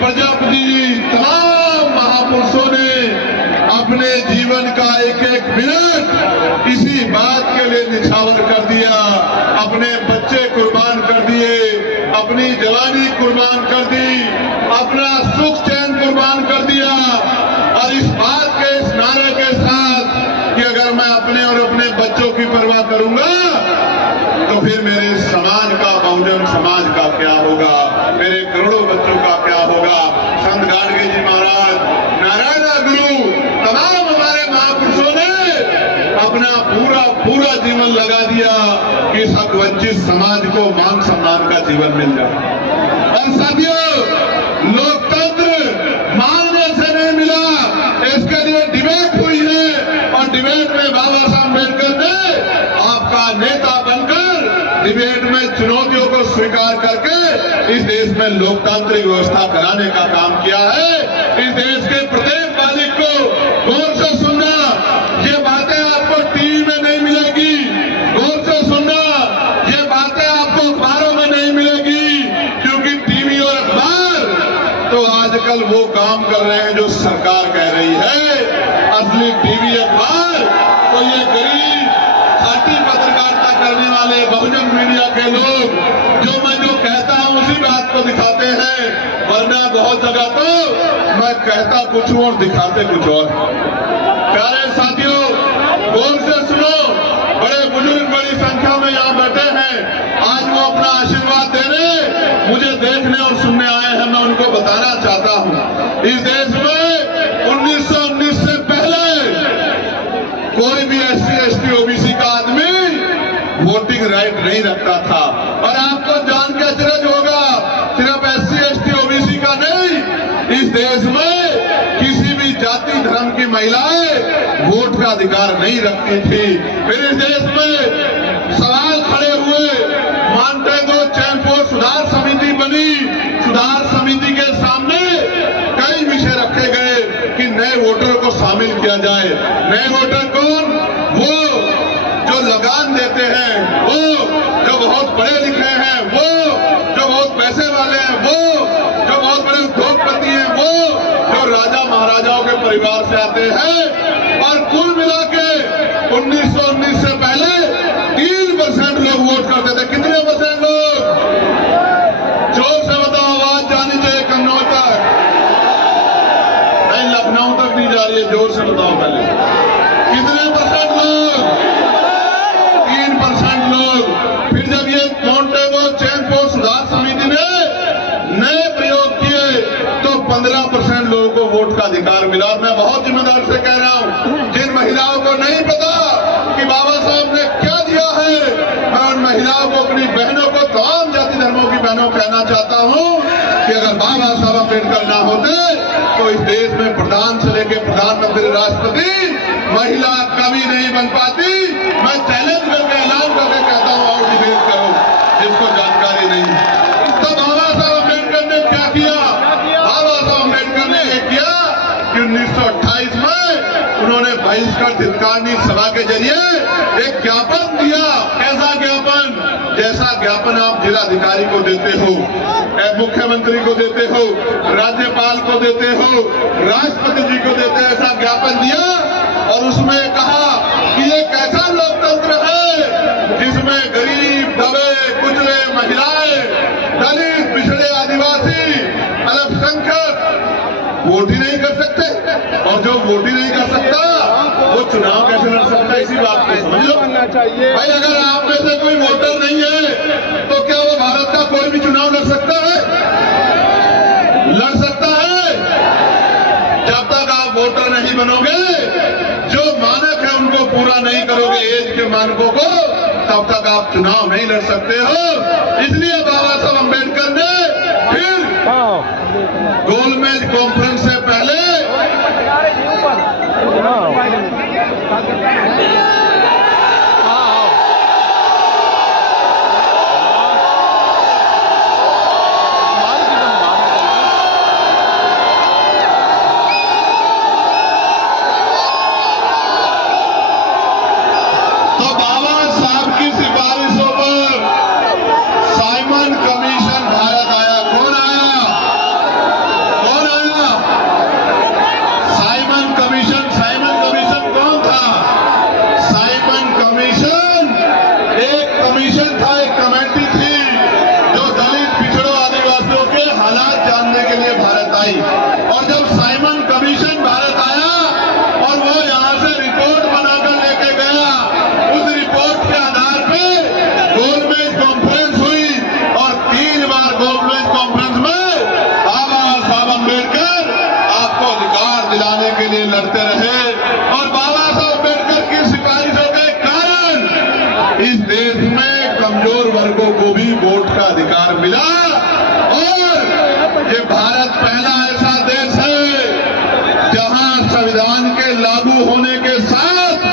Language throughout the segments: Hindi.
प्रजापति जी, तमाम महापुरुषों ने अपने जीवन का एक एक मिनट इसी बात के लिए निछावर कर दिया। अपने बच्चे कुर्बान कर दिए, अपनी जवानी कुर्बान कर दी, अपना सुख चैन कुर्बान कर दिया, और इस बात के इस नारे के साथ कि अगर मैं अपने और अपने बच्चों की परवाह करूंगा तो फिर मेरे समाज का, बहुजन समाज का क्या होगा, मेरे करोड़ों बच्चों का क्या होगा। संत गाडगे जी महाराज, नारायण गुरु, तमाम हमारे महापुरुषों ने अपना पूरा जीवन लगा दिया कि इस हक वंचित समाज को मान सम्मान का जीवन मिल जाए। और साथियों, लोकतंत्र मांगने से नहीं मिला, इसके लिए डिबेट हुई है, और डिबेट में बाबा साहब अम्बेडकर ने आपका नेता बनकर डिबेट में चुनौतियों को स्वीकार करके इस देश में लोकतांत्रिक व्यवस्था कराने का काम किया है। इस देश के प्रत्येक नागरिक को गौर से सुनना, ये बातें आपको टीवी में नहीं मिलेगी, गौर से सुनना, ये बातें आपको अखबारों में नहीं मिलेगी, क्योंकि टीवी और अखबार तो आजकल वो काम कर रहे हैं जो सरकार कह रही है। असली टीवी अखबार तो ये गरीब खाटी पत्रकारिता करने वाले बहुजन मीडिया के लोग जो कहता हूं उसी बात को दिखाते हैं, वरना बहुत जगह तो मैं कहता कुछ हूं और दिखाते कुछ और। प्यारे साथियों, गौर से सुनो, बड़े बुजुर्ग बड़ी संख्या में यहाँ बैठे हैं, आज वो अपना आशीर्वाद देने मुझे देखने और सुनने आए हैं। मैं उनको बताना चाहता हूँ, इस देश में 1919 से पहले कोई भी SC ST OBC का आदमी वोटिंग राइट नहीं रखता था। और आपको जान के अचरज होगा, सिर्फ SC ST OBC का नहीं, इस देश में किसी भी जाति धर्म की महिलाएं वोट का अधिकार नहीं रखती थी। फिर इस देश में सवाल खड़े हुए, मॉन्टेगो चैनफोर्ड सुधार समिति बनी, सुधार समिति के सामने कई विषय रखे गए कि नए वोटर को शामिल किया जाए। नए वोटर कौन? वो जो लगान देते हैं, वो जो बहुत पढ़े लिखे हैं, वो जो बहुत पैसे वाले हैं, वो जो बहुत बड़े उद्योगपति हैं, वो जो राजा महाराजाओं के परिवार से आते हैं। और कुल मिला के 1919 से पहले 3% लोग वोट करते थे। कितने परसेंट लोग? जोर से बताओ, आवाज जानी चाहिए कन्नौज तक, नहीं लखनऊ तक नहीं जा रही है, जोर से बताओ पहले कितने परसेंट लोग? 3% लोग। फिर जब ये मॉन्टेगो चैनफोर्ड सुधार समिति ने नए प्रयोग किए तो 15% लोगों को वोट का अधिकार मिला। और मैं बहुत जिम्मेदार से कह रहा हूं, जिन महिलाओं को नहीं पता कि बाबा साहब ने क्या दिया है, मैं उन महिलाओं को, अपनी बहनों को, तमाम जाति धर्मों की बहनों को कहना चाहता हूं कि अगर बाबा साहब अम्बेडकर ना होते तो इस देश में प्रधान से लेकर प्रधानमंत्री, राष्ट्रपति, महिला कभी नहीं बन पाती। मैं चैलेंज करके, ऐलान करके कहता हूं, और डिबेट करो जिसको जानकारी नहीं। तो बाबा साहब अम्बेडकर ने क्या किया? बाबा साहब अम्बेडकर ने यह किया कि 1928 में उन्होंने बहिष्कार धिक्कारणी सभा के जरिए एक ज्ञापन दिया। ऐसा ज्ञापन जैसा ज्ञापन आप जिलाधिकारी को देते हो, मुख्यमंत्री को देते हो, राज्यपाल को देते हो, राष्ट्रपति जी को देते हो, ऐसा ज्ञापन दिया। और उसमें कहा कि ये कैसा लोकतंत्र है जिसमें गरीब, दबे, कुचले, महिलाएं, दलित, पिछड़े, आदिवासी, अल्पसंख्यक वोट ही नहीं कर सकते, और जो वोट ही नहीं कर सकता वो चुनाव कैसे लड़ सकता है? इसी बात को समझ लो भाई। अगर आप में से कोई वोटर नहीं है तो क्या वो भारत का कोई भी चुनाव लड़ सकता है? लड़ सकता है? जब तक आप वोटर नहीं बनोगे, जो मानक है उनको पूरा नहीं करोगे, एज के मानकों को, तब तक आप चुनाव नहीं लड़ सकते हो। इसलिए बाबा साहब अम्बेडकर ने फिर गोलमेज कॉन्फ्रेंस से पहले हालात जानने के लिए भारत आई। और जब साइमन कमीशन भारत आया और वो यहां से रिपोर्ट बनाकर लेके गया, उस रिपोर्ट के आधार पे गोलमेज कॉन्फ्रेंस हुई और 3 बार गोलमेज कॉन्फ्रेंस में बाबा साहब अम्बेडकर आपको अधिकार दिलाने के लिए लड़ते रहे। और बाबा साहब अम्बेडकर की सिफारिशों के कारण इस देश में कमजोर वर्गों को भी वोट का अधिकार मिला। और ये भारत पहला ऐसा देश है जहां संविधान के लागू होने के साथ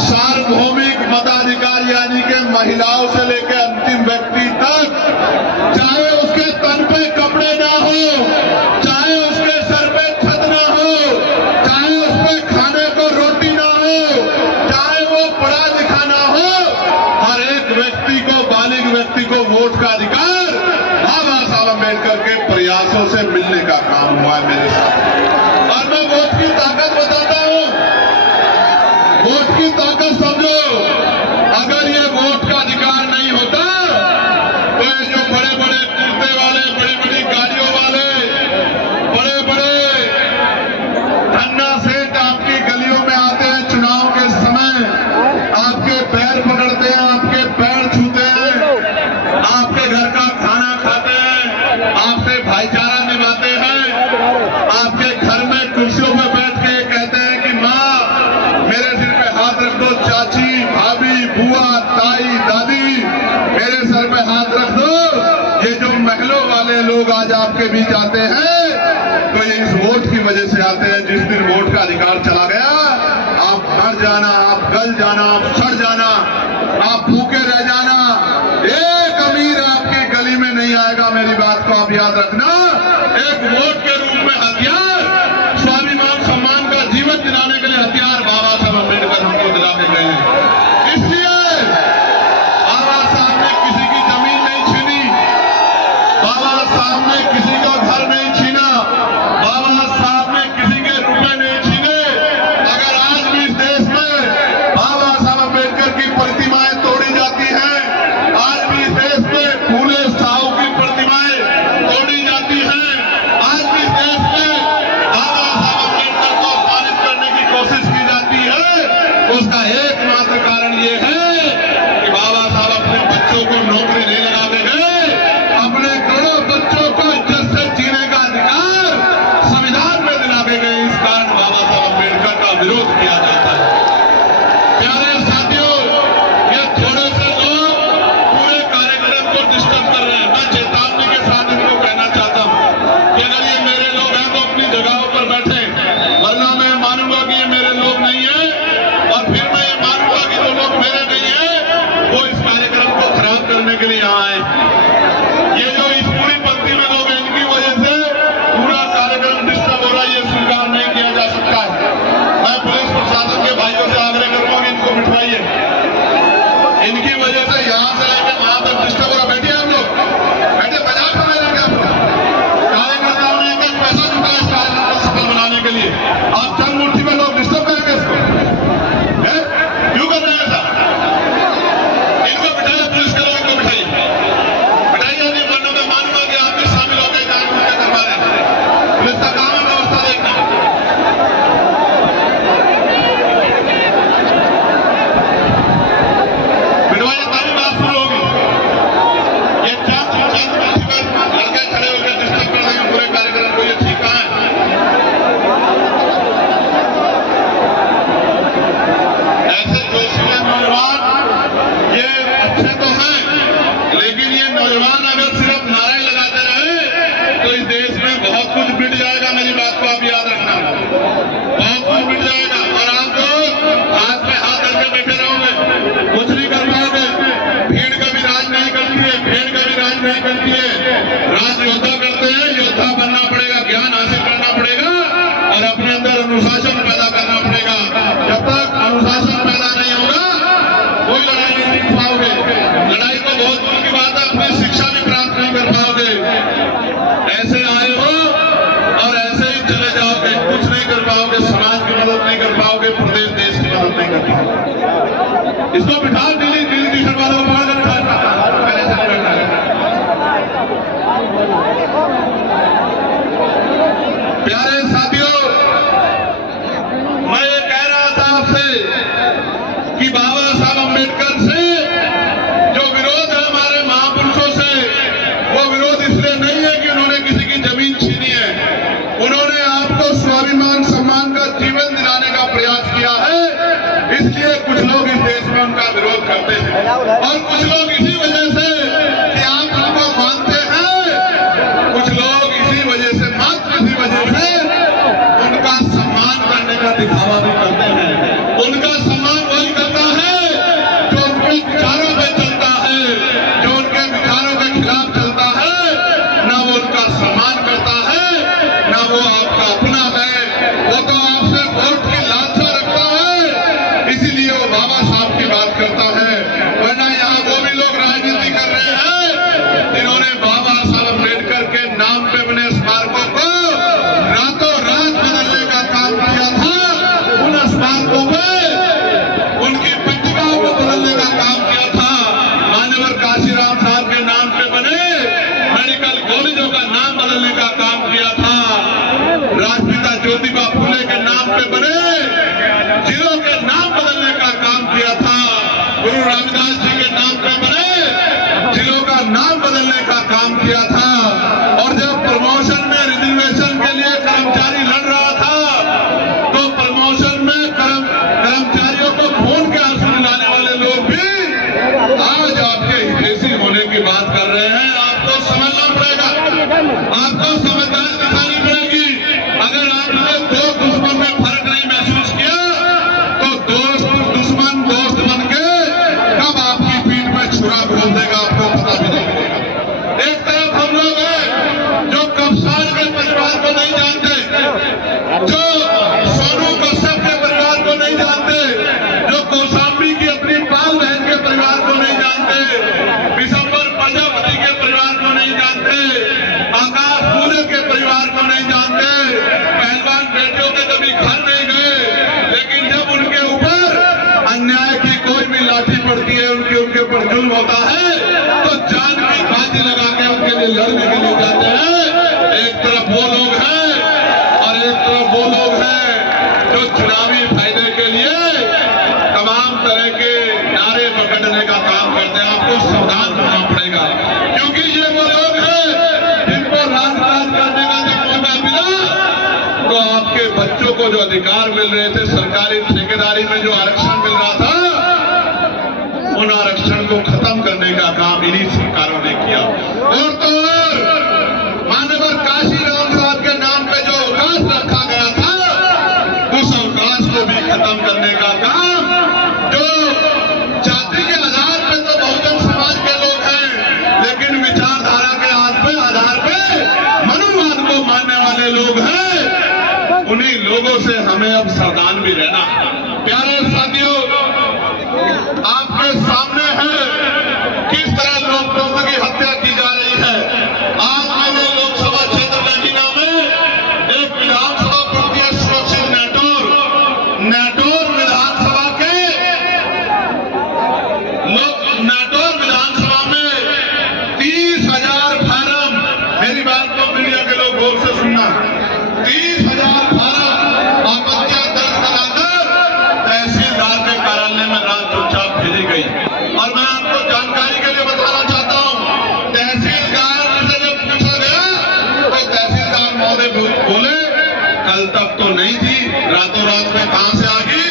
सार्वभौमिक मताधिकार यानी कि महिलाओं से लेकर अंतिम व्यक्ति तक, चाहे उसके तन पे कपड़े ना हो, चाहे उसके सर पे छत ना हो, चाहे उस पे खाने को रोटी ना हो, चाहे वो पढ़ा लिखा ना हो, हर एक व्यक्ति को, बालिग व्यक्ति को वोट का अधिकार बाबा साहब अम्बेडकर के प्रयासों से मिलने का काम हुआ है मेरे साथ। और मैं वोट की ताकत बताता हूं, वोट की ताकत समझो। अगर ये वोट का अधिकार नहीं होता तो ये जो बड़े बड़े कुर्ते वाले, बड़ी बड़ी गाड़ियों वाले, बड़े बड़े धन्ना सेठ आपकी गलियों में आते हैं चुनाव के समय, आपके पैर पकड़ते हैं, आपके पैर छूते हैं, आपके घर का खाना खाते हैं, आपसे भाईचारा निभाते हैं, आपके घर में कुर्सियों पर बैठ के कहते हैं कि माँ मेरे सिर पे हाथ रख दो, चाची, भाभी, बुआ, ताई, दादी मेरे सर पे हाथ रख दो। ये जो महलों वाले लोग आज आपके बीच आते हैं तो ये इस वोट की वजह से आते हैं। जिस दिन वोट का अधिकार चला गया, आप मर जाना, आप गल जाना, आप सड़ जाना, आप भूखे रह जाना, एक अमीर आपकी गली में नहीं आएगा। मेरी बात को आप याद रखना। एक वोट के रूप में हथियार, स्वाभिमान सम्मान का जीवन दिलाने के लिए हथियार बाबा साहब अम्बेडकर हमको दिला के गए हैं। इसलिए बाबा साहब ने किसी की जमीन नहीं छीनी, बाबा साहब ने किसी का घर नहीं छीना, बाबा साहब ने किसी के रुपए नहीं छीने। अगर आज भी इस देश में बाबा साहब अम्बेडकर की प्रतिमाएं तोड़ी जाती हैं, आज भी इस देश में फूले साहू की प्रतिमाएं तोड़ी जाती हैं, आज भी इस देश में बाबा साहब अम्बेडकर को अपमानित करने की कोशिश की जाती है, उसका एकमात्र कारण ये है कि बाबा साहब अपने बच्चों को नौकरी नहीं लगाते गए, अपने करोड़ों बच्चों को इज्जत से जीने का अधिकार संविधान में दिला के गए। इस कारण बाबा साहब अम्बेडकर का विरोध किया जाता है। प्यारे साथियों, ये थोड़े से लोग पूरे कार्यक्रम को डिस्टर्ब कर रहे हैं। मैं चेतावनी के साथ इनको कहना चाहता हूं कि अगर ये मेरे लोग हैं तो अपनी जगहों पर बैठे, वरना मैं मानूंगा कि ये मेरे लोग नहीं है, और फिर मैं ये मानूंगा कि जो लोग मेरे नहीं है वो इस कार्यक्रम को खराब करने के लिए यहाँ आए। ये जो इस पूरी पंक्ति में लोग हैं, इनकी वजह से पूरा कार्यक्रम डिस्टर्ब हो रहा है, ये स्वीकार नहीं किया जा सकता है। मैं पुलिस प्रशासन के भाइयों से आग्रह करूंगा कि इनको बिठवाइए। इनकी वजह से यहां से लेकर वहां तक डिस्टर्ब हो रहा। बैठिए आप लोग, बैठे, मजाक कर रहे हैं आप लोग। कार्यकर्ताओं ने एक पैसा जुटा इस कार्यक्रम को सफल बनाने के लिए, आप चंद मुट्ठी में लोग डिस्टर्ब करेंगे इसको, क्यों कर रहे हैं ऐसा? इनको बिठाइए, पुलिस के लोग इनको बिठाइए, बिठाइए। नहीं वरना मैं मानूंगा कि आप भी शामिल हो गए काम करवा रहे हैं। पुलिस का काम है व्यवस्था देखना। बिठवाइए, तभी बात शुरू होगी। ये चंद लड़के खड़े होकर डिस्टर्ब कर रहे हैं पूरे कार्यक्रम को, ये ठीक है? ऐसे जोशीले नौजवान ये अच्छे तो हैं, लेकिन ये नौजवान अगर सिर्फ नारे लगाते रहे तो इस देश में बहुत कुछ मिट जाएगा। मेरी बात को आप याद रखना, बहुत कुछ मिट जाएगा। और आप लोग हाथ पे हाथ रख के बैठे रहोगे, कुछ नहीं कर पाओगे। भीड़ कभी राज नहीं करती है, भेड़ कभी राज नहीं करती है। राज योद्धा करते हैं, योद्धा बनना पड़ेगा, ज्ञान हासिल करना पड़ेगा और अपने अंदर अनुशासन पैदा करना पड़ेगा। जब तक अनुशासन पैदा नहीं होगा कोई लड़ाई नहीं जीत पाओगे। लड़ाई तो बहुत दूर की बात है, अपनी शिक्षा भी प्राप्त नहीं कर पाओगे। ऐसे आए हो और ऐसे ही चले जाओगे, कुछ नहीं कर पाओगे, समाज की मदद नहीं कर पाओगे, प्रदेश देश की मदद नहीं कर पाओगे। इसको बिठा, नीली टी शर्ट वालों को पकड़ कर बिठा, ऐसे नहीं बैठना है। प्यारे साथियों, मैं ये कह रहा था आपसे कि बाबा साहब अम्बेडकर से जो विरोध है हमारे महापुरुषों से, वो विरोध इसलिए नहीं है कि उन्होंने किसी की जमीन छीनी है। उन्होंने आपको स्वाभिमान सम्मान का जीवन दिलाने का प्रयास किया है, इसलिए कुछ लोग इस देश में उनका विरोध करते हैं। और कुछ लोग इसी वजह से कि आप उनको मानते हैं, कुछ लोग इसी वजह से, मात्र इसी वजह से उनका सम्मान करने का दिखावा भी करते हैं। उनका सम्मान वही करता है जो उनके विचारों पे चलता है, जो उनके विचारों के खिलाफ चलता है, ना वो उनका सम्मान करता है, ना वो आपका अपना है। वो तो आपसे वोट की लालसा रखता है, इसीलिए वो बाबा साहब की बात करता है। वरना यहाँ वो भी लोग राजनीति कर रहे हैं जिन्होंने बाबा साहब अम्बेडकर के नाम पे बने स्मारकों को रातों रात बदलने का काम किया था। उन स्मारकों पे उनकी पट्टिकाओं को बदलने का काम किया था। मान्यवर काशीराम साहब के नाम पे बने मेडिकल कॉलेजों का नाम बदलने का काम किया था। राष्ट्रपिता ज्योतिबा फुले के नाम पे बने जिलों के नाम बदलने का काम किया था। गुरु रामदास जी के नाम पे बने जिलों का नाम बदलने का काम किया था। और जब प्रमोशन में रिजर्वेशन के लिए कर्मचारी लड़ रहा था, तो प्रमोशन में कर्मचारियों को खून के आंसू दिलाने वाले लोग भी आज आपके हितैषी होने की बात कर रहे हैं। आपको समझना पड़ेगा, आपको समझदारी दिखानी पड़ेगी। अगर आपने दो दुश्मन में फर्क नहीं महसूस किया, तो दोस्त दुश्मन दोस्त बन के कब आपकी पीठ में छुरा घोल देगा आपको पता भी नहीं होगा। एक तरफ हम लोग हैं जो कप्तान के परिवार को नहीं जानते, जो सोनू कश्यप के परिवार को नहीं जानते, जो कौशाम्बी की अपनी पाल बहन के परिवार को नहीं जानते, विशंबर प्रजापति के परिवार को नहीं जानते, आकाश पूरे के परिवार को नहीं जानते, पहलवान बेटियों के कभी घर नहीं गए, लेकिन जब उनके ऊपर अन्याय की कोई भी लाठी पड़ती है, उनके ऊपर जुल्म होता है, तो जान की बाजी लगा के उनके लिए लड़ने के लिए जाते हैं। एक तरफ वो लोग हैं और एक तरफ वो लोग हैं जो चुनावी फायदे के लिए तमाम तरह के नारे पकड़ने का काम करते हैं। आपको सावधान होना पड़ेगा, क्योंकि ये वो लोग हैं जिनको राजकाज करने का जब मौका मिला, तो आपके बच्चों को जो अधिकार मिल रहे थे, सरकारी ठेकेदारी में जो आरक्षण मिल रहा था, उन आरक्षण को खत्म करने का काम इन्हीं सरकारों ने किया। और तो और मानवर काशीराम साहब के नाम पे जो अवकाश रखा गया था, उस अवकाश को भी खत्म करने का काम, जो जाति के आधार पे तो बहुजन समाज के लोग हैं, लेकिन विचारधारा के आधार पे मनुवाद को मानने वाले लोग हैं, उन्हीं लोगों से हमें अब सावधान भी रहना है। प्यारे साथियों, आपके सामने है किस तरह लोकतंत्र की हत्या की जा रही है। आज मैंने लोकसभा क्षेत्र लखीना में एक विधानसभा प्रक्रिया सुरक्षित नाटौर विधानसभा के नाटौर विधानसभा में 30,000 फार्म, मेरी बात को मीडिया के लोग गौर से सुनना, 30,000 फार्म आपत्तियां दर्ज कराकर तहसीलदार के कार्यालय में रात चुपचाप भेजी गई। और मैं आपको जानकारी के लिए बताना चाहता हूं, तहसीलदार से जब पूछा गया तो तहसीलदार महोदय बोले कल तक तो नहीं थी, रातों रात में कहां से आ गई।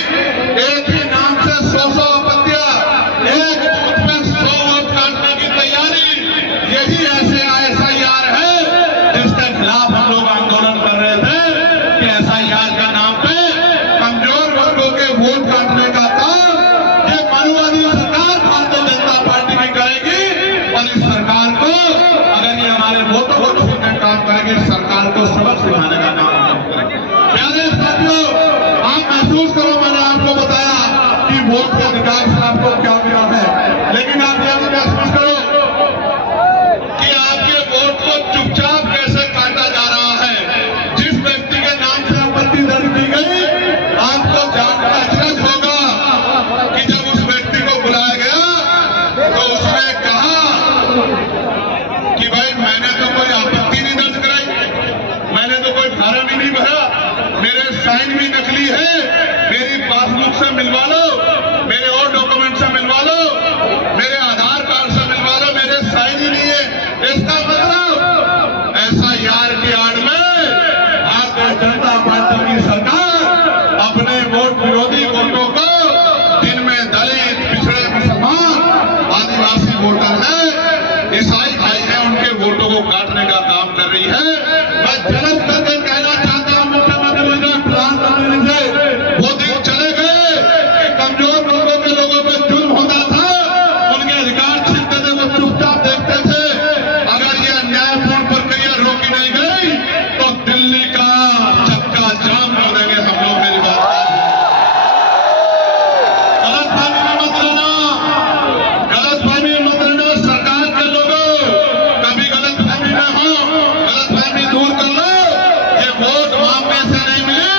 एक ही नाम से 100 आपत्तियां, एक बूथ में 100 वोट काटने की तैयारी, यही ऐसे SIR है जिसके खिलाफ हम लोग आंदोलन कर रहे थे कि SIR का नाम पे कमजोर वर्गों के वोट काटने का काम ये मनुवादी सरकार भारतीय जनता पार्टी की करेगी। और इस सरकार को, अगर ये हमारे वोटों को छीनने का काम करेगी, सरकार को सबक सिखाने का काम करेगी। प्यारे साथियों, आप महसूस करो, मैंने आपको बताया कि वोट के अधिकार से आपको क्या मिला है, लेकिन आप यह भी महसूस करो कि आपके वोट को चुपचाप कैसे काटा जा रहा है। जिस व्यक्ति के नाम से आपत्ति दर्ज की गई, आपको जानकर अचरज होगा कि जब उस व्यक्ति को बुलाया गया तो उसने कहा कि भाई मैंने तो कोई आपत्ति नहीं दर्ज कराई, मैंने तो कोई फार्म ही नहीं साइन भी नकली है, मेरी पासबुक से मिलवा लो, मेरे और डॉक्यूमेंट से मिलवा लो, मेरे आधार कार्ड से मिलवा लो, मेरे साइन ही नहीं है। इसका मतलब ऐसा यार की आड़ में भारतीय जनता पार्टी की सरकार अपने वोट विरोधी वोटों को, जिनमें दलित, पिछड़े, मुसलमान, आदिवासी वोटर है, ईसाई भाई है, उनके वोटों को काटने का काम कर रही है। मैं जलद करके कहना चाहता हूं मुख्यमंत्री जी, प्रधानमंत्री से, वो दिन चले गए कि कमजोर लोगों के लोगों पर जुल्म होता था, उनके अधिकार छीनते थे, वो चुपचाप देखते थे। अगर ये अन्यायपूर्ण प्रक्रिया रोकी नहीं गई तो दिल्ली का चक्का जाम कर देंगे हम लोग। मेरी बात गलतफहमी में मत लेना, गलतफहमी में मत लेना। सरकार के लोगों कभी गलतफहमी में हो, गलतफहमी दूर कर लो। ये वोट मांगने से नहीं मिली,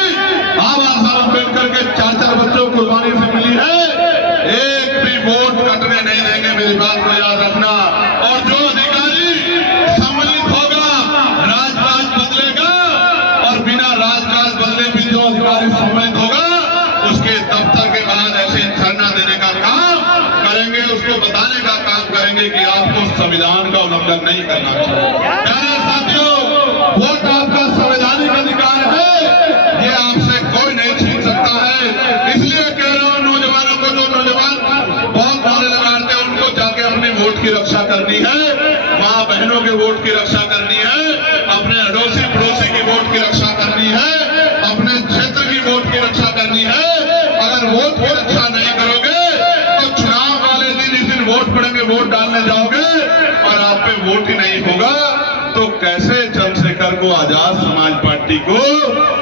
बाबा साहब अम्बेडकर के 4-4 बच्चों को कुर्बानी से मिली है। एक भी वोट कटने नहीं देंगे, मेरी बात को याद रखना। और जो अधिकारी सम्मिलित होगा, राजकाज बदलेगा, और बिना राजकाज बदले भी जो अधिकारी सम्मिलित होगा, उसके दफ्तर के बाहर ऐसे धरना देने का काम करेंगे, उसको बताने का काम करेंगे कि आपको संविधान का उल्लंघन नहीं करना चाहिए। प्यारे साथियों, वोट आपका संवैधानिक अधिकार है, ये आपसे कोई नहीं छीन सकता है। इसलिए कह रहा हूं नौजवानों को, जो नौजवान बहुत नारे लगाते हैं, उनको जाके अपने वोट की रक्षा करनी है, मां बहनों के वोट की रक्षा करनी है, अपने अड़ोसी पड़ोसी की वोट की रक्षा करनी है, अपने क्षेत्र की वोट की रक्षा करनी है। अगर वोट की रक्षा नहीं करोगे तो चुनाव वाले दिन, जिस दिन वोट पड़ेंगे, वोट डालने जाओगे और आप पे वोट ही नहीं होगा, तो कैसे चंद्रशेखर को, आजाद समाज पार्टी को,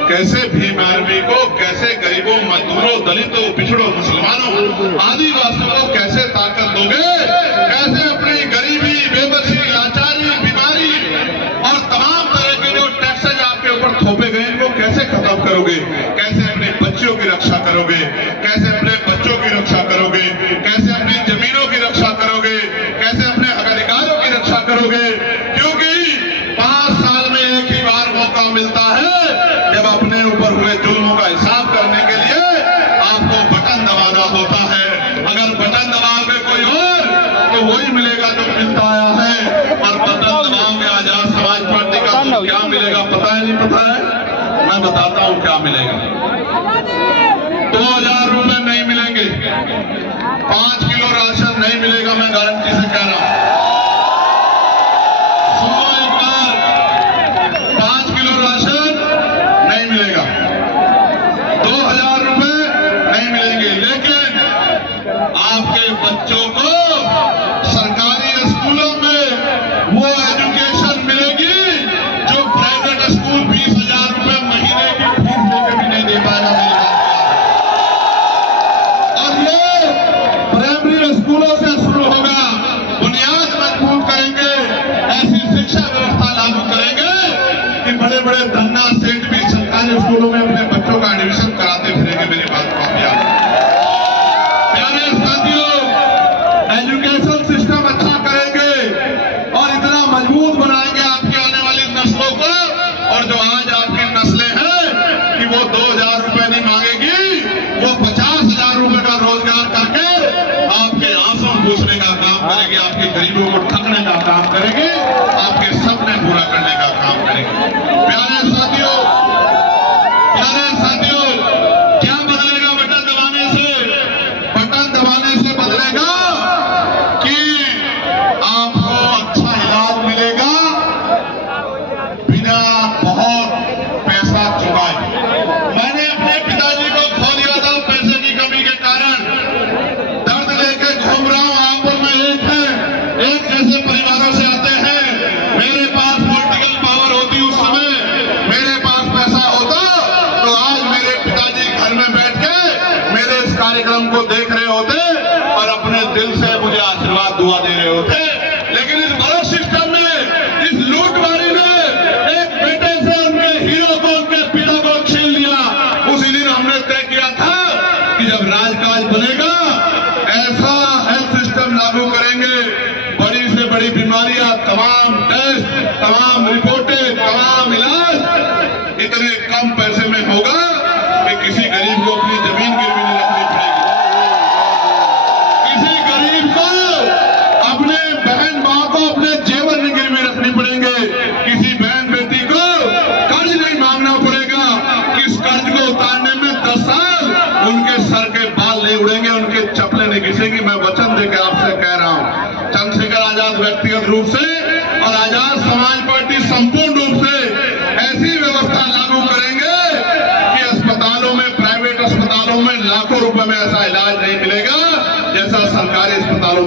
कैसे भीम आर्मी को, कैसे गरीबों, मजदूरों, दलितों, पिछड़ों, मुसलमानों, आदिवासियों को कैसे ताकत दोगे? कैसे अपनी गरीबी, बेबसी, लाचारी, बीमारी और तमाम तरह के जो टैक्सेज आपके ऊपर थोपे गए, इनको कैसे खत्म करोगे? कैसे अपने बच्चों की रक्षा करोगे? कैसे अपने बच्चों की रक्षा करोगे? कैसे अपनी जमीनों की रक्षा करोगे? कैसे अपने अधिकारों की रक्षा करोगे? क्योंकि 5 साल में एक ही बार मौका मिलता है, जब अपने ऊपर हुए जुल्मों का हिसाब करने के लिए आपको बटन दबाना होता है। अगर बटन दबाओगे कोई और, तो वही मिलेगा जो मिलता आया है। और बटन दबाओगे आजाद समाज पार्टी का, तो क्या मिलेगा पता है? नहीं पता है? मैं बताता हूं क्या मिलेगा। 2000 रुपए नहीं मिलेंगे, 5 किलो राशन नहीं मिलेगा, मैं गारंटी से कह रहा हूं। सुनो एक बार, 5 किलो राशन नहीं मिलेगा, 2000 रुपए नहीं मिलेंगे, लेकिन आपके बच्चों को सरकारी स्कूलों में वो एजुकेशन मिलेगी जो प्राइवेट स्कूल 20,000 रुपए महीने की फीस लेकर भी नहीं दे पाएगा। और ये प्राइमरी स्कूलों से शुरू होगा। बुनियाद मजबूत करेंगे, ऐसी शिक्षा व्यवस्था लागू करेंगे कि बड़े बड़े धन्ना सेठ भी सरकारी स्कूलों में अपने बच्चों का एडमिशन कराते फिरेंगे। मेरी बात को आप याद रखें। प्यारे साथियों, एजुकेशन सिस्टम अच्छा करेंगे और इतना मजबूत बनाएंगे आपकी आने वाली नस्लों को, और जो आज आपकी नस्लें हैं कि वो 2000 रुपए नहीं मांगेगी, वो 50,000 रुपए का रोजगार करके आपके आंसू पूछने का काम करेगी, आपके गरीबों को ठगने का काम करेगी, आपके सपने पूरा करने का काम करेगी। प्यारे साथियों, क्या बदलेगा बटन दबाने से? बटन दबाने से बदलेगा कि आपको अच्छा इलाज मिलेगा बिना बहुत पैसा चुकाए। मैंने अपने पिताजी को खो दिया था पैसे की कमी के कारण, दर्द लेके घूम रहा हूं। आप और मैं एक है, एक जैसे परिवारों से आते हैं। मेरे पास पॉलिटिकल पावर होती उस समय, मेरे पास पैसा होता, तो आज मेरे पिताजी घर में बैठ के मेरे इस कार्यक्रम को देख रहे होते और अपने दिल से मुझे आशीर्वाद दुआ दे रहे होते। लेकिन इस बड़े सिस्टम में, इस लूटमारी ने एक बेटे से उनके हीरो को, उनके पिता को छीन लिया। उसी दिन हमने तय किया था कि जब राजकाज बनेगा, ऐसा हेल्थ सिस्टम लागू करेंगे, बड़ी से बड़ी बीमारियां, तमाम टेस्ट, तमाम रिपोर्टें, तमाम इलाज इतने कम पैसे में होगा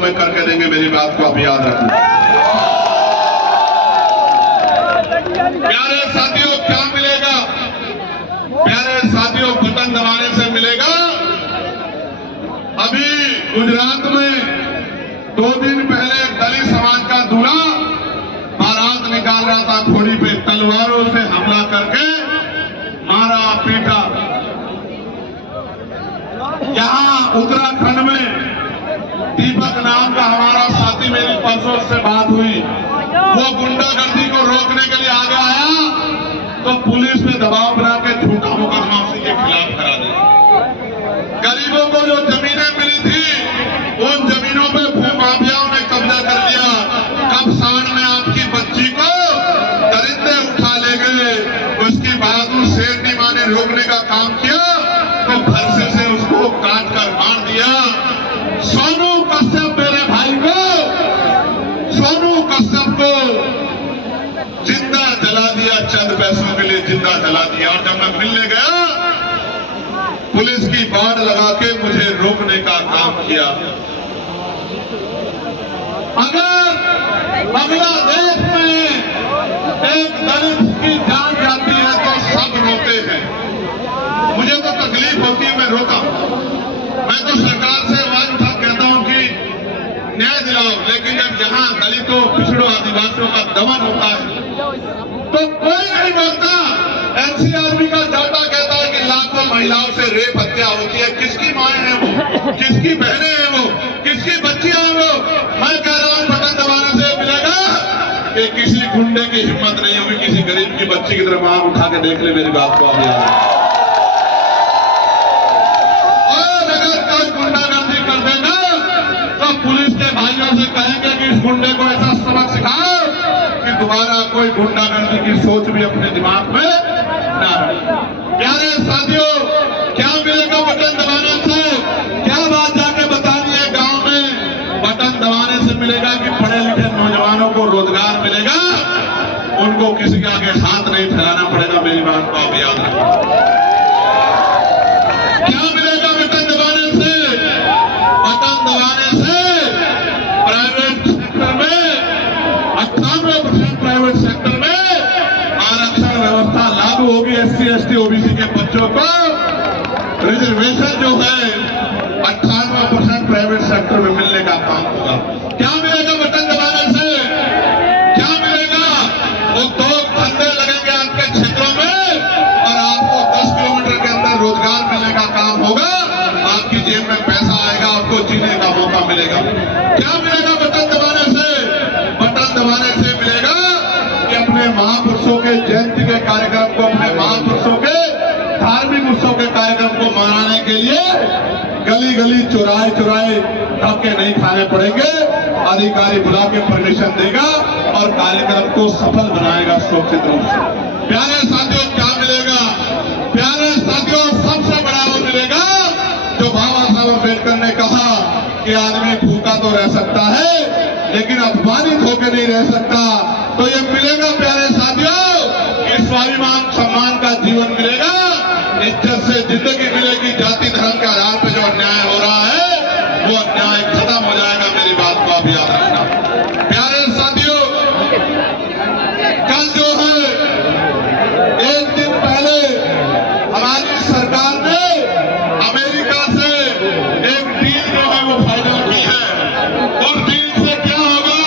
में करके देंगे, मेरी बात को आप याद रखना। प्यारे साथियों, क्या मिलेगा? प्यारे साथियों, बटन दबाने से मिलेगा। अभी गुजरात में 2 दिन पहले दलित समाज का दूल्हा बारात निकाल रहा था, घोड़ी पे तलवारों से हमला करके मारा पीटा। यहां उत्तराखंड में दीपक नाम का हमारा साथी, मेरी परसों से बात हुई, वो गुंडागर्दी को रोकने के लिए आगे आया तो पुलिस ने दबाव बना के झूठा मुकदमा उसी के खिलाफ करा दिया। गरीबों को जो जमीनें मिली थी उन जमीनों पे भूमाफियाओं ने कब्जा कर लिया। कब सांड में आपकी बच्ची को दरिंदे उठा ले गए, उसकी बहादुर शेरनी मां ने रोकने का काम किया तो फरसे से उसको काट कर मार दिया। सोनू कश्यप मेरे भाई को, सोनू कश्यप को जिंदा जला दिया, चंद पैसों के लिए जिंदा जला दिया। और जब मैं मिलने गया पुलिस की बाड़ लगा के मुझे रोकने का काम किया। अगर बांग्लादेश में एक दलित की जान जाती है तो सब रोते हैं। मुझे तो तकलीफ होती है, मैं रोता हूं। मैं तो सरकार से आवाज उठा कहता हूं कि न्याय दिलाओ, लेकिन जब यहां दलितों, पिछड़ों, आदिवासियों का दमन होता है तो कोई नहीं बोलता। एनसीआरबी का डाटा कहता है कि लाखों महिलाओं से रेप हत्या होती है। किसकी माएं हैं वो, किसकी बहनें हैं वो, किसकी बच्चियां हैं वो? मैं कह रहा हूं बटन दबाने से मिलेगा कि किसी गुंडे की हिम्मत नहीं होगी किसी गरीब की बच्ची की तरफ आंख उठा के देख ले, मेरी बात को आप याद रखें। और अगर कोई गुंडागर्दी कर देगा तो पुलिस के भाइयों से कहेंगे कि इस गुंडे को ऐसा सबक सिखाओ कि दोबारा कोई गुंडागर्दी की सोच भी अपने दिमाग में ना रहे। प्यारे साथियों, क्या मिलेगा बटन दबाने से? क्या बात जाके बतानी है गांव में? बटन दबाने से मिलेगा कि पढ़े लिखे नौजवानों को रोजगार मिलेगा, उनको किसी के आगे हाथ नहीं फैलाना पड़ेगा, मेरी बात को आप याद रखें। क्या मिलेगा बटन दबाने से? बटन दबाने से प्राइवेट सेक्टर में 98% प्राइवेट सेक्टर में आरक्षण व्यवस्था लागू होगी। SC, ST, OBC के बच्चों को रिजर्वेशन जो है 98% प्राइवेट सेक्टर में मिलने का काम होगा। क्या मिलेगा बटन दबाने से? क्या मिलेगा? उद्योग धंधे लगेंगे आपके क्षेत्रों में और आपको 10 किलोमीटर के अंदर रोजगार मिलने का काम होगा। आपकी जेब में पैसा आएगा, आपको जीने का मौका मिलेगा। क्या मिलेगा बटन दबाने से? बटन दबाने से मिलेगा कि अपने महापुरुषों के जयंती के कार्यक्रम को, अपने महापुरुषों के धार्मिक उत्सव के कार्यक्रम को मनाने के लिए गली गली, चौराहे चौराहे धक्के नहीं खाने पड़ेंगे। अधिकारी बुला के परमिशन देगा और कार्यक्रम को सफल बनाएगा सुरक्षित रूप से। प्यारे साथियों, क्या मिलेगा? प्यारे साथियों, सबसे बड़ा वो मिलेगा जो बाबा साहब अम्बेडकर ने कहा कि आदमी भूखा तो रह सकता है लेकिन अपमानित होकर नहीं रह सकता। तो ये मिलेगा प्यारे साथियों, इस स्वाभिमान सम्मान का जीवन मिलेगा, इज्जत से जिंदगी मिलेगी। जाति धर्म के आधार पर जो अन्याय हो रहा है वो अन्याय खत्म हो जाएगा, मेरी बात को आप याद रखना। प्यारे साथियों, कल जो है 1 दिन पहले हमारी सरकार ने अमेरिका से एक डील जो है वो फाइनल की है। और डील से क्या होगा,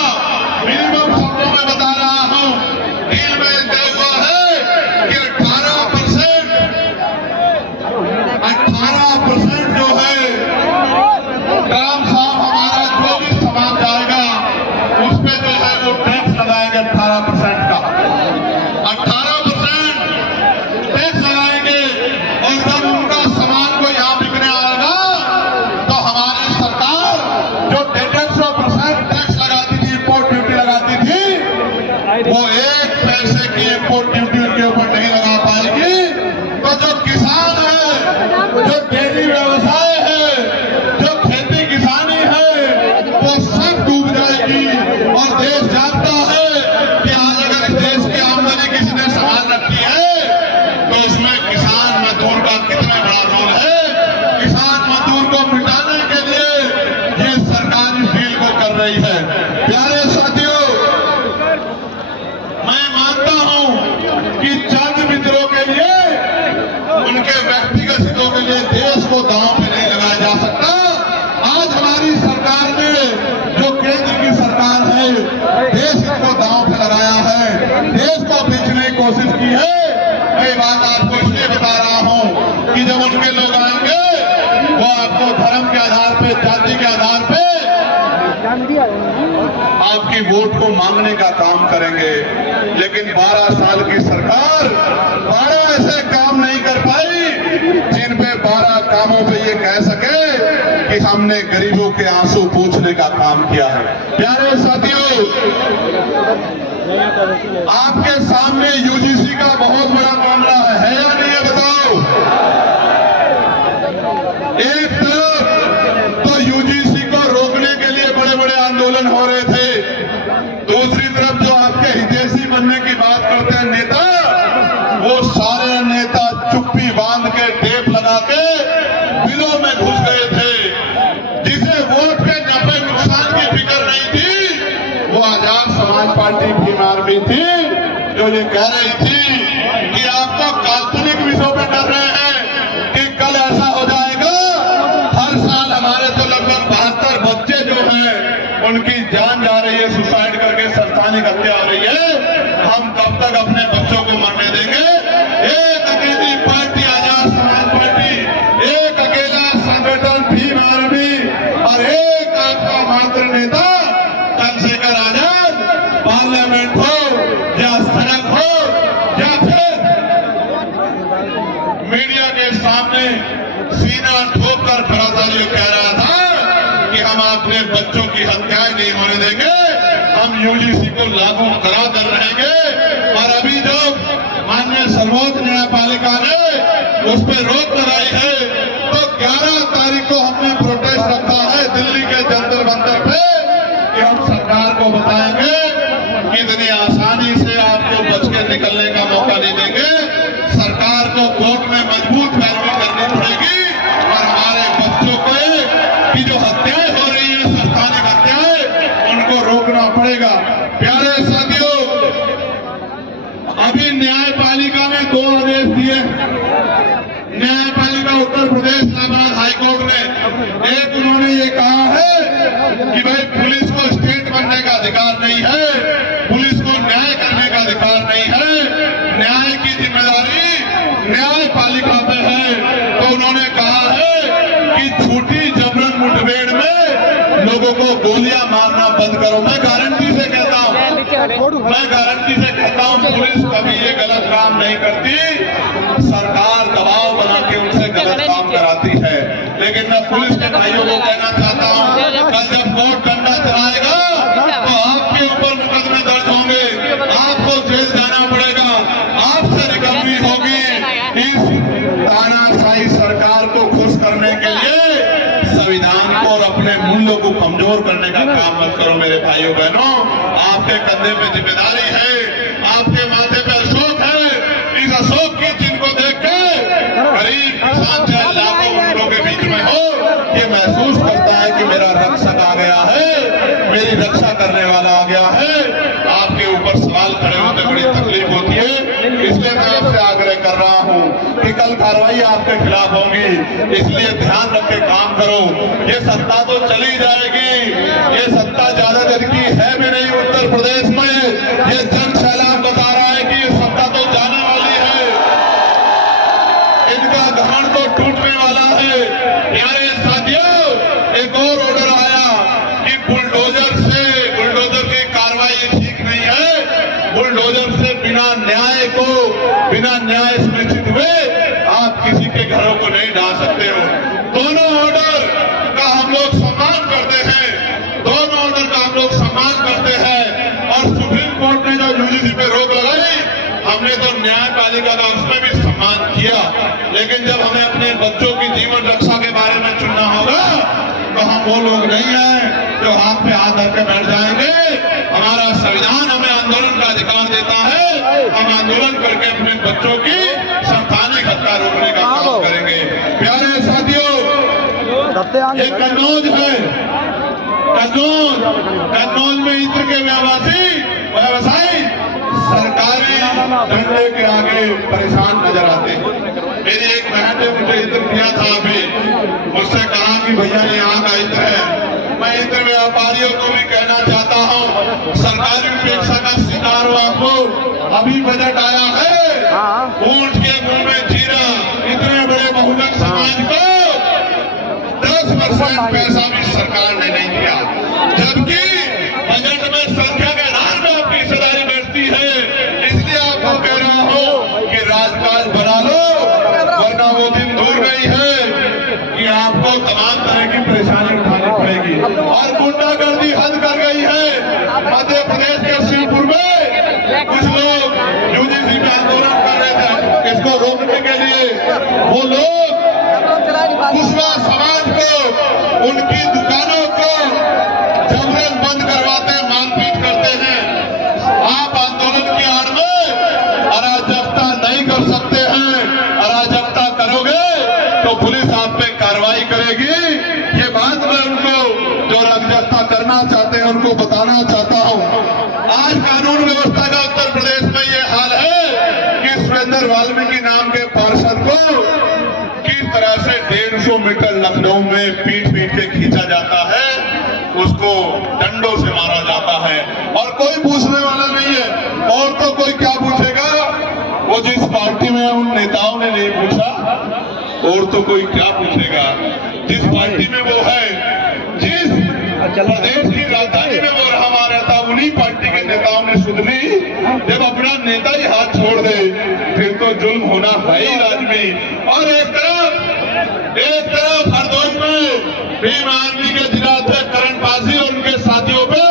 मिनिमम शब्दों में बता रहा हूं। डील में तय हुआ है कि 18% जो है काम साफ कोशिश की है। मैं बात आपको इसलिए बता रहा हूं कि जब उनके लोग आएंगे वो आपको धर्म के आधार पे, जाति के आधार पे आपकी वोट को मांगने का काम करेंगे। लेकिन 12 साल की सरकार 12 ऐसे काम नहीं कर पाई जिन पे 12 कामों पे ये कह सके कि हमने गरीबों के आंसू पोंछने का काम किया है। प्यारे साथियों, आपके सामने यूजीसी का बहुत बड़ा मामला है या नहीं है बताओ? एक तरफ तो यूजीसी को रोकने के लिए बड़े बड़े आंदोलन हो रहे थे, दूसरी तरफ जो आपके हितैषी बनने की बात करते हैं नेता, वो सारे नेता चुप्पी बांध के टेप लगा के बिलों में घुस गए थे। जिसे वोट के नफे नुकसान की फिक्र नहीं थी वो आजाद समाज पार्टी भीम आर्मी थी, जो ये कह रही थी कि आप तो काल्पनिक विषयों पे डर रहे हैं कि कल ऐसा हो जाएगा। हर साल हमारे तो लगभग 72 बच्चे जो हैं उनकी जान जा रही है, सुसाइड करके संस्थानिक हत्या हो रही है। हम कब तक अपने बच्चों को मरने देंगे? एक अकेली पार्टी आजाद समाज पार्टी, एक अकेला संगठन भीम आर्मी और एक आपका मात्र नेता चंद्रशेखर आजाद, पार्लियामेंट हो या सड़क हो या फिर मीडिया के सामने सीना ठोककर भरोसा कह रहा था कि हम अपने बच्चों की हत्याएं नहीं होने देंगे, हम यूजीसी को लागू करा कर रहेंगे। और अभी जो माननीय सर्वोच्च न्यायपालिका ने उस पर रोक लगाई है, तो 11 तारीख को हमने प्रोटेस्ट रखा है दिल्ली के जंतर मंतर पे कि हम सरकार को बताएंगे कि इतनी आसानी से आपको बच के निकलने का मौका नहीं देंगे। सरकार को कोर्ट में मजबूत पैरवी करनी पड़ेगी और हमारे बच्चों को की जो हत्याएं हो रही है, संस्थानिक हत्याएं, उनको रोकना पड़ेगा। प्यारे साथियों, अभी न्यायपालिका ने 2 आदेश दिए। न्यायपालिका उत्तर प्रदेश इलाहाबाद हाईकोर्ट ने एक उन्होंने ये कहा है कि भाई पुलिस को स्टेट बनने का अधिकार नहीं है, पुलिस को न्याय करने का अधिकार नहीं है, न्याय की जिम्मेदारी न्यायपालिका पे है। तो उन्होंने कहा है कि झूठी जबरन मुठभेड़ में लोगों को गोलियां मारना बंद करो। मैं गारंटी से कहता हूं, पुलिस कभी ये गलत काम नहीं करती, सरकार दबाव बना के उनसे गलत काम कराती है। लेकिन मैं पुलिस के भाइयों को कहना चाहता हूं, कल जब कोर्ट डंडा चलाएगा तो आपके ऊपर मुकदमे दर्ज होंगे, आपको जेल जाना पड़ेगा, आपसे रिकवरी होगी। इस तानाशाही सरकार को खुश करने के लिए संविधान को और अपने मूल्यों को कमजोर करने का काम मत करो मेरे भाइयों बहनों। आपके कंधे पे जिम्मेदारी है, आपके माथे पे अशोक है। इस अशोक की चिन्ह को देख के गरीब किसान चाहे लाखों उम्रों के बीच में हो, ये महसूस करता है कि मेरा रक्षक आ गया है, मेरी रक्षा करने वाला आ गया है। आपके ऊपर सवाल खड़े होते बड़ी तकलीफ होती है, इसलिए मैं आपसे आग्रह कर रहा हूं कि कल कार्रवाई आपके खिलाफ होगी, इसलिए ध्यान रख के काम करो। ये सत्ता तो चली जाएगी, ये सत्ता ज्यादा देर की है भी नहीं उत्तर प्रदेश में। ये जन सैलाब बता रहा है कि ये सत्ता तो जाने वाली है, इनका घमंड तो टूटने वाला है। प्यारे साथियों, एक और ऑर्डर आया कि बुलडोजर की कार्रवाई ठीक नहीं है, बुलडोजर से बिना न्याय सुनिश्चित हुए आप किसी के घरों को नहीं ढा सकते हो। दोनों ऑर्डर का हम लोग सम्मान करते हैं, दोनों ऑर्डर का हम लोग सम्मान करते हैं। और सुप्रीम कोर्ट ने जो यूजीसी पे रोक लगाई, हमने तो न्यायपालिका का उसमें भी सम्मान किया। लेकिन जब हमें अपने बच्चों की जीवन रक्षा के बारे में चुनना होगा तो हम वो लोग नहीं हैं जो हाथ पे हाथ धर के बैठ जाएंगे। हमारा संविधान हमें आंदोलन का अधिकार देता है, हम आंदोलन करके अपने बच्चों की संस्थानिक हत्या रोकने का काम करेंगे। प्यारे साथियों, ये कन्नौज है, कन्नौज में इत्र के व्यवसायी सरकारी झंडे के आगे परेशान नजर आते हैं। मेरी एक बहन ने मुझे इत्र दिया था, अभी मुझसे कहा कि भैया ये यहाँ का इत्र है। मैं इत्र व्यापारियों को भी कहना चाहता हूँ, सरकारी उपेक्षा का शिकार हो आपको, अभी बजट आया है, ऊंट के मुंह में जीरा, इतने बड़े बहुजन समाज को 10% पैसा भी सरकार ने नहीं दिया, जबकि बजट में संख्या के आधार में आपकी हिस्सेदारी बढ़ती है। इसलिए आपको कह रहा हूं कि राजकाज बना लो, वरना वो दिन दूर नहीं है कि आपको तमाम तरह की परेशानी उठानी पड़ेगी। और गुंडागर्दी हद कर गई है। मध्य प्रदेश के शिवपुर में कुछ लोग यूजीसी का आंदोलन कर रहे थे, इसको रोकने के लिए वो लोग कुशवाहा समाज को, उनकी दुकानों को जबरन बंद करवाते हैं, मारपीट करते हैं। आप आंदोलन की आड़ में अराजकता नहीं कर सकते हैं। अराजकता करोगे तो पुलिस आप पे कार्रवाई करेगी। ये बात मैं उनको जो अराजकता करना चाहते हैं उनको बताना चाहता हूं। आज कानून व्यवस्था का उत्तर प्रदेश में ये हाल है कि सुरेंद्र वाल्मीकि नाम के पार्षद को किस तरह से 150 मीटर लखनऊ में पीट के खींचा जाता है, उसको डंडों से मारा जाता है और कोई पूछने वाला नहीं है। और तो कोई क्या पूछेगा, वो जिस पार्टी में उन नेताओं ने नहीं पूछा, और तो कोई क्या पूछेगा। जिस पार्टी में वो है, जिस प्रदेश की राजधानी में वो रहा रहता, उन्हीं पार्टी के नेताओं ने सुध ली। जब अपना नेता ही हाथ छोड़ दे फिर तो जुल्म होना है ही लाजमी। और एक तरफ हरदोई में भीम आर्मी के जिला अध्यक्ष करण पासी और उनके साथियों पे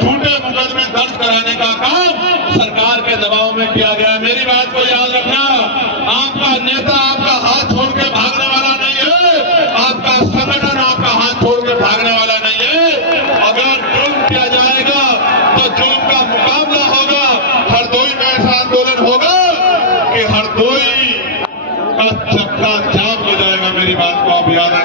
झूठे मुकदमे दर्ज कराने का काम सरकार के दबाव में किया गया। मेरी बात को याद रखना, आपका नेता आपका हाथ छोड़ के भागने वाला नहीं है, आपका संगठन आपका हाथ छोड़ के भागने वाला नहीं है। अगर जुल्म किया जाएगा तो जुल्म का मुकाबला होगा। हरदोई में ऐसा आंदोलन होगा कि हरदोई का चक्का जाम हो जाएगा। मेरी बात को आप याद रखें।